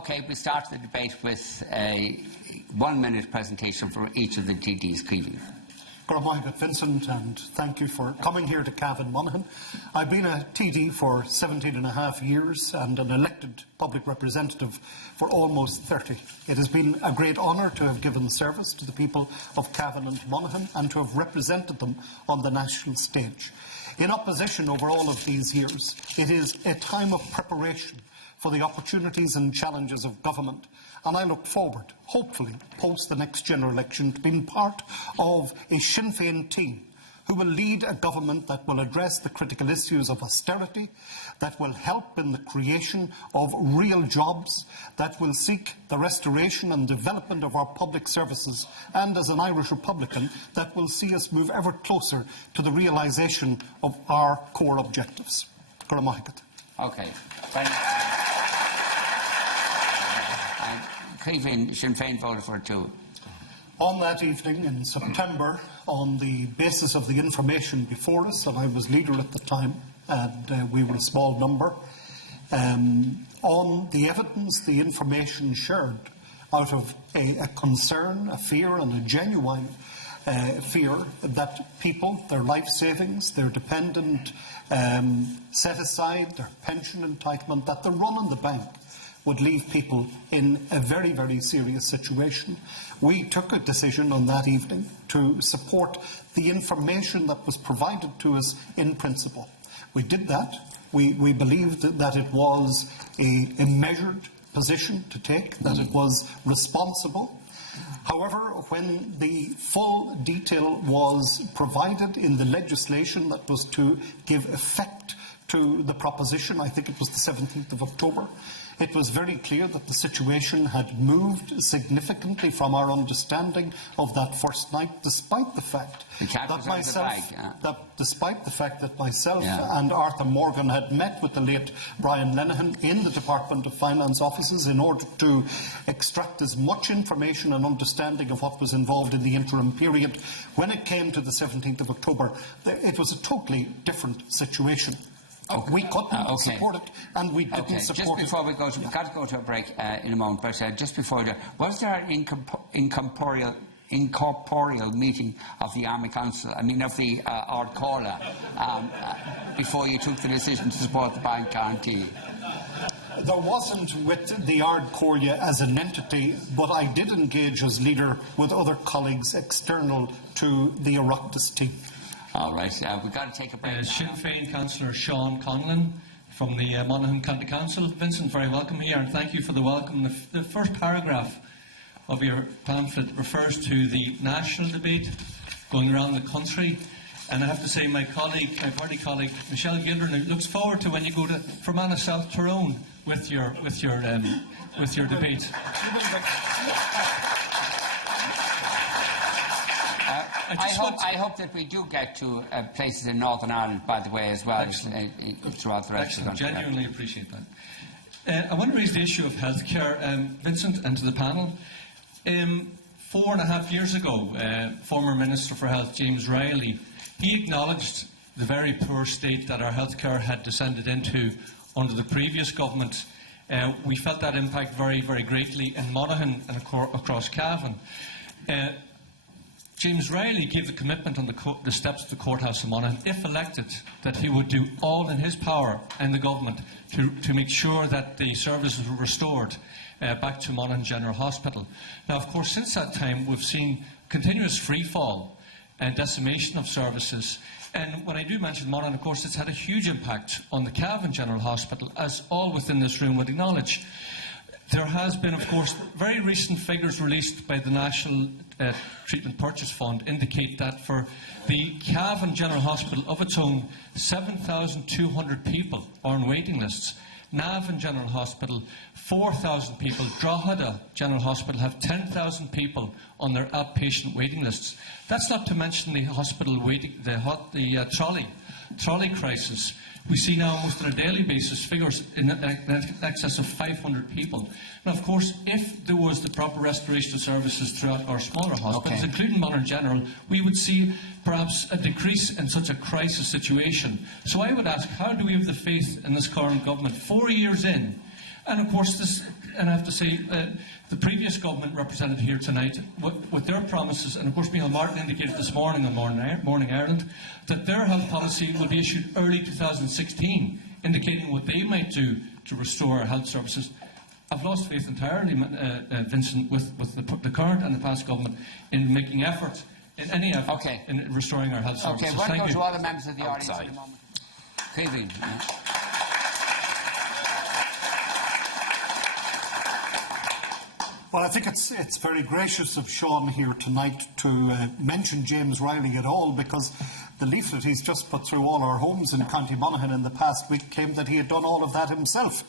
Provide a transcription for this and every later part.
Okay, we start the debate with a 1-minute presentation from each of the TDs. Cavan. Vincent, and thank you for coming here to Cavan, Monaghan. I've been a TD for 17.5 years and an elected public representative for almost 30. It has been a great honour to have given service to the people of Cavan and Monaghan and to have represented them on the national stage. In opposition over all of these years, it is a time of preparation for the opportunities and challenges of government. And I look forward, hopefully, post the next general election, to being part of a Sinn Fein team who will lead a government that will address the critical issues of austerity, that will help in the creation of real jobs, that will seek the restoration and development of our public services, and as an Irish Republican, that will see us move ever closer to the realisation of our core objectives. Okay. Cavan, Sinn Féin voted for it too. On that evening in September, on the basis of the information before us, and I was leader at the time, and we were a small number, on the evidence, the information shared out of a concern, a fear, and a genuine fear that people, their life savings, their dependent set aside, their pension entitlement, that the run on the bank would leave people in a very, very serious situation. We took a decision on that evening to support the information that was provided to us in principle. We did that. We believed that it was a measured position to take, that it was responsible. However, when the full detail was provided in the legislation that was to give effect to the proposition, I think it was the 17th of October, it was very clear that the situation had moved significantly from our understanding of that first night, despite the fact that myself and Arthur Morgan had met with the late Brian Lenihan in the Department of Finance offices in order to extract as much information and understanding of what was involved in the interim period. When it came to the 17th of October, it was a totally different situation. Okay. We couldn't support it, and we didn't support it. Just before we go to, we've got to go to a break in a moment, but just before that, was there an incorporeal meeting of the Army Council, of the Ard Comhairle, before you took the decision to support the bank guarantee? There wasn't with the Ard Comhairle as an entity, but I did engage as leader with other colleagues external to the Oireachtas team. All right, we've got to take a break. Sinn Féin Councillor Sean Conlon from the Monaghan County Council. Vincent, very welcome here, and thank you for the welcome. The first paragraph of your pamphlet refers to the national debate going around the country, and I have to say my party colleague Michelle Gildren looks forward to when you go to Fermanagh, South Tyrone with your debate. I hope that we do get to places in Northern Ireland, by the way, as well, throughout the rest of the country. Genuinely appreciate that. I want to raise the issue of healthcare, Vincent, and to the panel. 4.5 years ago, former Minister for Health, James Riley, he acknowledged the very poor state that our healthcare had descended into under the previous government. We felt that impact very, very greatly in Monaghan and across Cavan. James Riley gave the commitment on the steps of the courthouse in Monaghan, if elected, that he would do all in his power in the government to make sure that the services were restored back to Monaghan General Hospital. Now, of course, since that time, we've seen continuous freefall and decimation of services. And when I do mention Monaghan, of course, it's had a huge impact on the Cavan General Hospital, as all within this room would acknowledge. There has been, of course, very recent figures released by the National Treatment Purchase Fund indicate that for the Cavan General Hospital of its own, 7,200 people are on waiting lists. Navan General Hospital, 4,000 people. Drogheda General Hospital have 10,000 people on their outpatient waiting lists. That's not to mention the hospital waiting, the trolley crisis. We see now almost on a daily basis figures in excess of 500 people. Now, of course, if there was the proper restoration of services throughout our smaller hospitals, including Monaghan General, we would see perhaps a decrease in such a crisis situation. So I would ask, how do we have the faith in this current government 4 years in? And of course, and I have to say, the previous government represented here tonight, with their promises, and of course Michael Martin indicated this morning on Morning Ireland, that their health policy will be issued early 2016, indicating what they might do to restore our health services. I've lost faith entirely, Vincent, with the current and the past government in making effort, in any effort, in restoring our health services. Okay, we'll go to all the members of the audience in a moment. Cavan. Well, I think it's very gracious of Sean here tonight to mention James Riley at all, because the leaflet he's just put through all our homes in County Monaghan in the past week claimed that he had done all of that himself.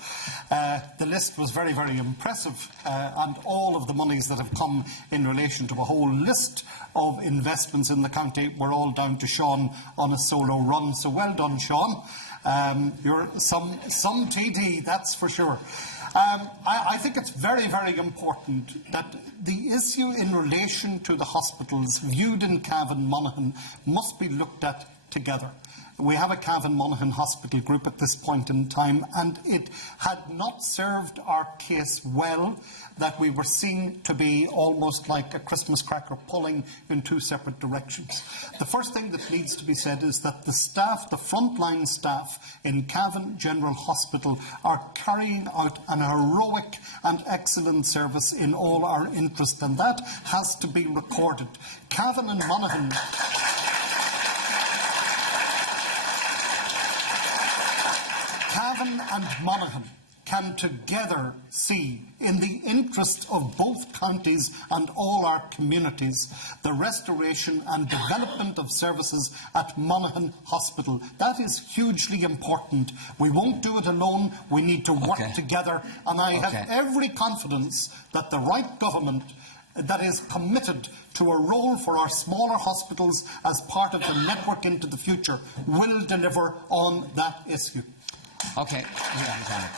The list was very, very impressive, and all of the monies that have come in relation to a whole list of investments in the county were all down to Sean on a solo run. So well done, Sean. You're some TD, that's for sure. I think it's very, very important that the issue in relation to the hospitals viewed in Cavan Monaghan must be looked at together. We have a Cavan Monaghan hospital group at this point in time, and it had not served our case well that we were seen to be almost like a Christmas cracker pulling in two separate directions. The first thing that needs to be said is that the staff, the frontline staff in Cavan General Hospital, are carrying out an heroic and excellent service in all our interest, and that has to be recorded. Cavan and Monaghan... Cavan and Monaghan can together see, in the interest of both counties and all our communities, the restoration and development of services at Monaghan Hospital. That is hugely important. We won't do it alone. We need to work together. And I have every confidence that the right government that is committed to a role for our smaller hospitals as part of the network into the future will deliver on that issue. Okay,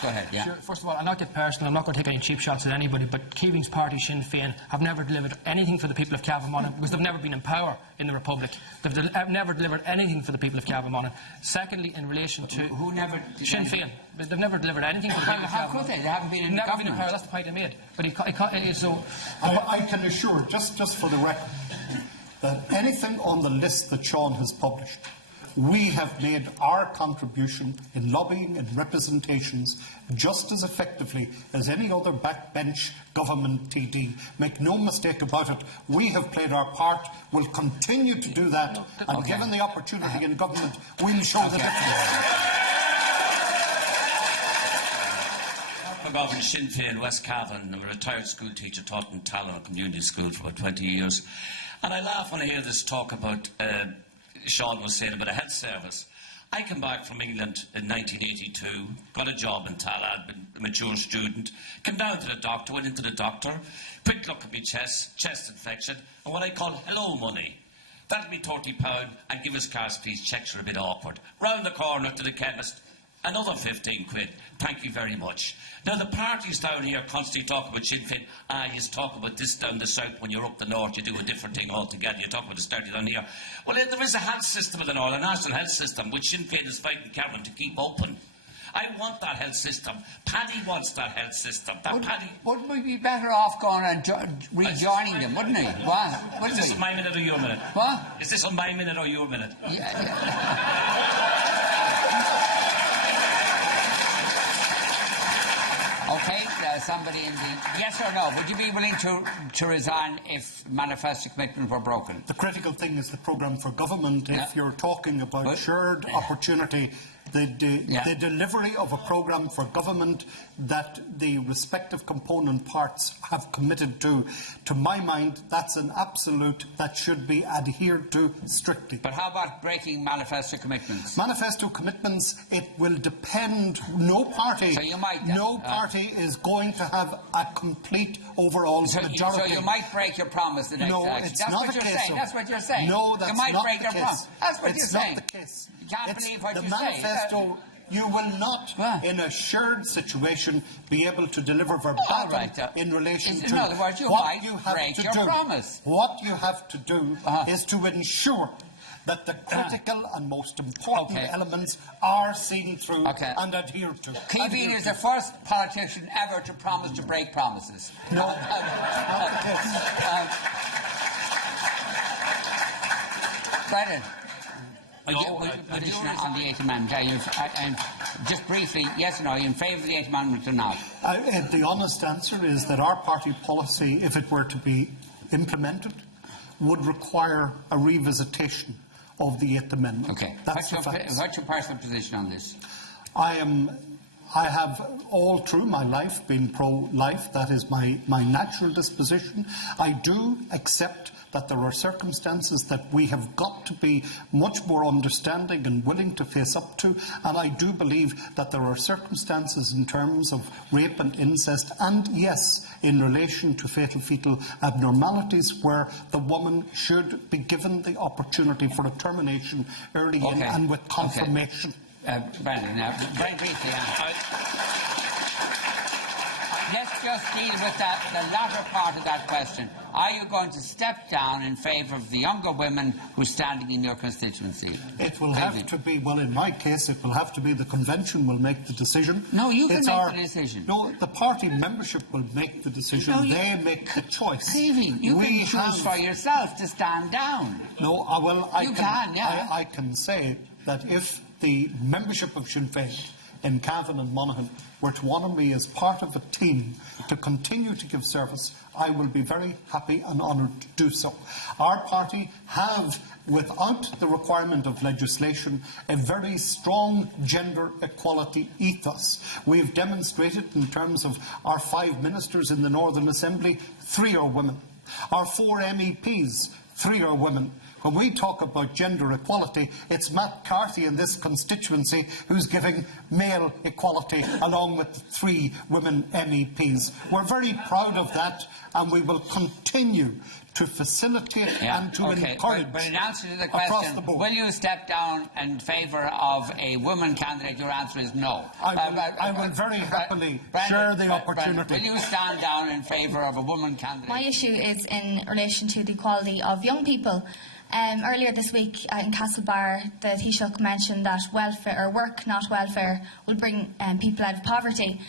go ahead. Yeah. Sure. First of all, I'll not get personal. I'm not going to take any cheap shots at anybody, but Keevan's party, Sinn Fein, have never delivered anything for the people of Cavan Monaghan because they've never been in power in the Republic. They've never delivered anything for the people of Cavan Monaghan. Secondly, in relation to... Who never... Sinn Fein. They've never delivered anything for the people of Cavan Monaghan. How could they? They haven't been in government. Never been in power. That's the point I made. But I can assure, just for the record, that anything on the list that Sean has published, we have made our contribution in lobbying and representations just as effectively as any other backbench government TD. Make no mistake about it, we have played our part, we'll continue to do that, and given the opportunity in government, we'll show the difference. McGovern, Sinn Féin, West Cavan. I'm a retired school teacher, taught in Talon Community School for about 20 years. And I laugh when I hear this talk about... Sean was saying about a health service. I came back from England in 1982, got a job in Tallaght, been a mature student, came down to the doctor, went into the doctor, quick look at my chest infection, and what I call hello money. That'll be £30, and give us cars, please, checks are a bit awkward. Round the corner to the chemist, another 15 quid. Thank you very much. Now, the parties down here constantly talk about Sinn Féin. You talk about this down the south. When you're up the north, you do a different thing altogether. You talk about the sturdy down here. Well, there is a health system in the north, a national health system, which Sinn Féin is fighting Cavan to keep open. I want that health system. Paddy wants that health system. Wouldn't we be better off going and rejoining them, wouldn't we? What? Is this on my minute or your minute? What? Is this on my minute or your minute? Okay, somebody in the... Yes or no? Would you be willing to resign if manifesto commitment were broken? The critical thing is the programme for government. If you're talking about shared opportunity, the delivery of a programme for government that the respective component parts have committed to my mind, that's an absolute that should be adhered to strictly. But how about breaking manifesto commitments? Manifesto commitments, it will depend. No party is going to have a complete overall majority. So you might break your promise the next election. It's not the case. That's what you're saying. No, that's not the case. You might break your promise. That's what you're saying. It's not the case. You can't believe what you say. The manifesto, you will not, in a shared situation, be able to deliver verbatim in relation to in other words, you what might you have break to your do. Promise. What you have to do is to ensure that the critical and most important elements are seen through and adhered to. Cavan is the first politician ever to promise to break promises. No. Brendan, position on the 8th Amendment. Just briefly, yes or no, are you in favour of the 8th Amendment or not? The honest answer is that our party policy, if it were to be implemented, would require a revisitation of the 8th Amendment. Okay. That's What's your personal position on this? I have all through my life been pro-life. That is my natural disposition. I do accept that there are circumstances that we have got to be much more understanding and willing to face up to, and I do believe that there are circumstances in terms of rape and incest, and yes, in relation to fetal abnormalities, where the woman should be given the opportunity for a termination early in and with confirmation. Brendan, very briefly, let's just deal with the latter part of that question. Are you going to step down in favour of the younger women who are standing in your constituency? It will have to be, well, in my case, it will have to be the convention will make the decision. No, you can make the decision. No, the party membership will make the decision. No, they make the choice. Cavan, you can choose for yourself to stand down. No, I can say that if the membership of Sinn Féin in Cavan and Monaghan were to honour me as part of a team to continue to give service, I will be very happy and honoured to do so. Our party have, without the requirement of legislation, a very strong gender equality ethos. We have demonstrated in terms of our 5 ministers in the Northern Assembly, 3 are women. Our 4 MEPs, 3 are women. When we talk about gender equality, it's Matt Carthy in this constituency who's giving male equality along with 3 women MEPs. We're very proud of that, and we will continue to facilitate and to encourage. But in answer to the question, will you step down in favour of a woman candidate? Your answer is no. I will very happily share the opportunity. Will you stand down in favour of a woman candidate? My issue is in relation to the equality of young people. Earlier this week in Castlebar, the Taoiseach mentioned that welfare, or work, not welfare, will bring people out of poverty.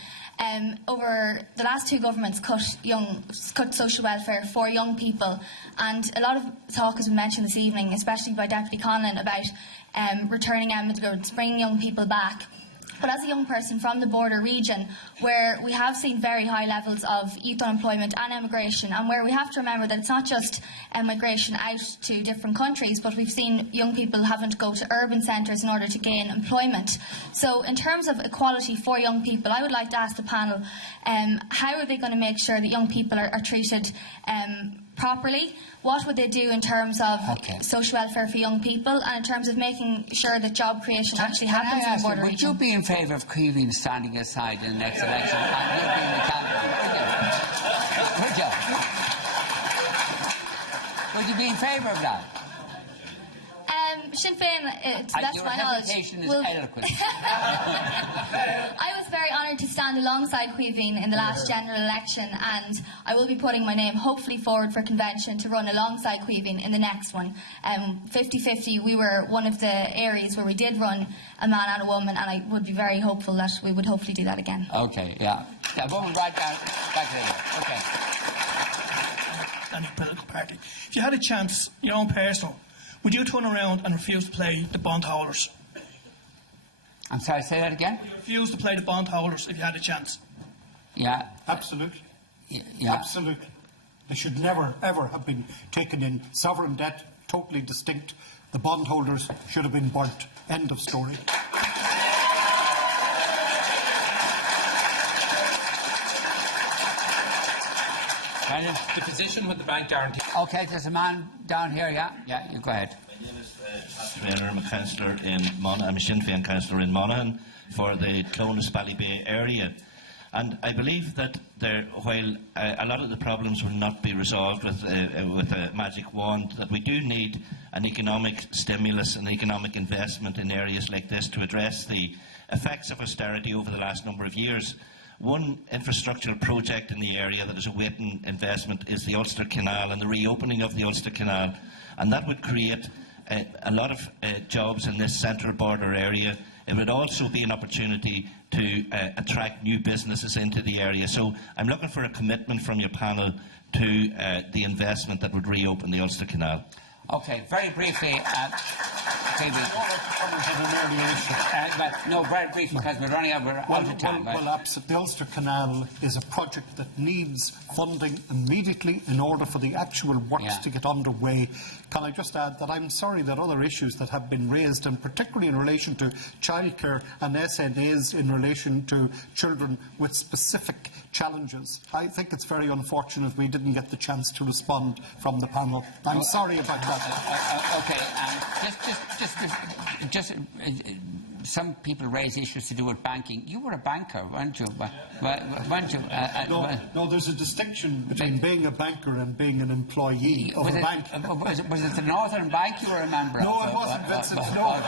Over the last 2 governments cut social welfare for young people, and a lot of talk has been mentioned this evening, especially by Deputy Conlon, about returning emigrants, bringing young people back. But as a young person from the border region, where we have seen very high levels of youth unemployment and emigration, and where we have to remember that it's not just migration out to different countries, but we've seen young people having to go to urban centres in order to gain employment. So in terms of equality for young people, I would like to ask the panel, how are they going to make sure that young people are treated properly? What would they do in terms of social welfare for young people, and in terms of making sure that job creation actually happens in the border region? Would you be in favour of Cavan standing aside in the next election and you being the candidate? Would you? Would you be in favour of that? Sinn Féin, to the best of my knowledge, is eloquent. I was very honoured to stand alongside Cavan in the last general election, and I will be putting my name hopefully forward for convention to run alongside Cavan in the next one. 50-50, we were one of the areas where we did run a man and a woman, and I would be very hopeful that we would hopefully do that again. Okay, yeah. Yeah, woman right down, back there. Okay. Any political party. If you had a chance, your own personal, would you turn around and refuse to play the bondholders? I'm sorry, say that again? Would you refuse to play the bondholders if you had a chance? Yeah. Absolutely. Yeah. Absolutely. They should never, ever have been taken in. Sovereign debt, totally distinct. The bondholders should have been burnt. End of story. The position with the bank guarantee. Okay, there's a man down here, yeah, you go ahead. My name is Trainer. I'm a councillor in Monaghan. I'm a Sinn Féin councillor in Monaghan for the Clonus Ballybay area. And I believe that while a lot of the problems will not be resolved with a magic wand, that we do need an economic stimulus and economic investment in areas like this to address the effects of austerity over the last number of years. One infrastructural project in the area that is awaiting investment is the Ulster Canal and the reopening of the Ulster Canal, and that would create a lot of jobs in this central border area. It would also be an opportunity to attract new businesses into the area. So I'm looking for a commitment from your panel to the investment that would reopen the Ulster Canal. Okay, very briefly, David. No, very briefly, because we're running out of time. Well, absolutely. The Ulster Canal is a project that needs funding immediately in order for the actual works to get underway. Can I just add that I'm sorry that other issues that have been raised, and particularly in relation to childcare and SNAs in relation to children with specific challenges, I think it's very unfortunate we didn't get the chance to respond from the panel. I'm sorry about that. Some people raise issues to do with banking. You were a banker, weren't you? No, there's a distinction between being a banker and being an employee of a bank. Was it the Northern Bank you were a member of? No, I wasn't, Vincent, no.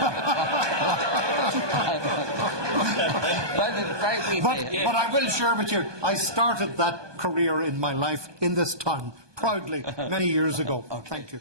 But I will share with you, I started that career in my life in this town, proudly, many years ago. Thank you.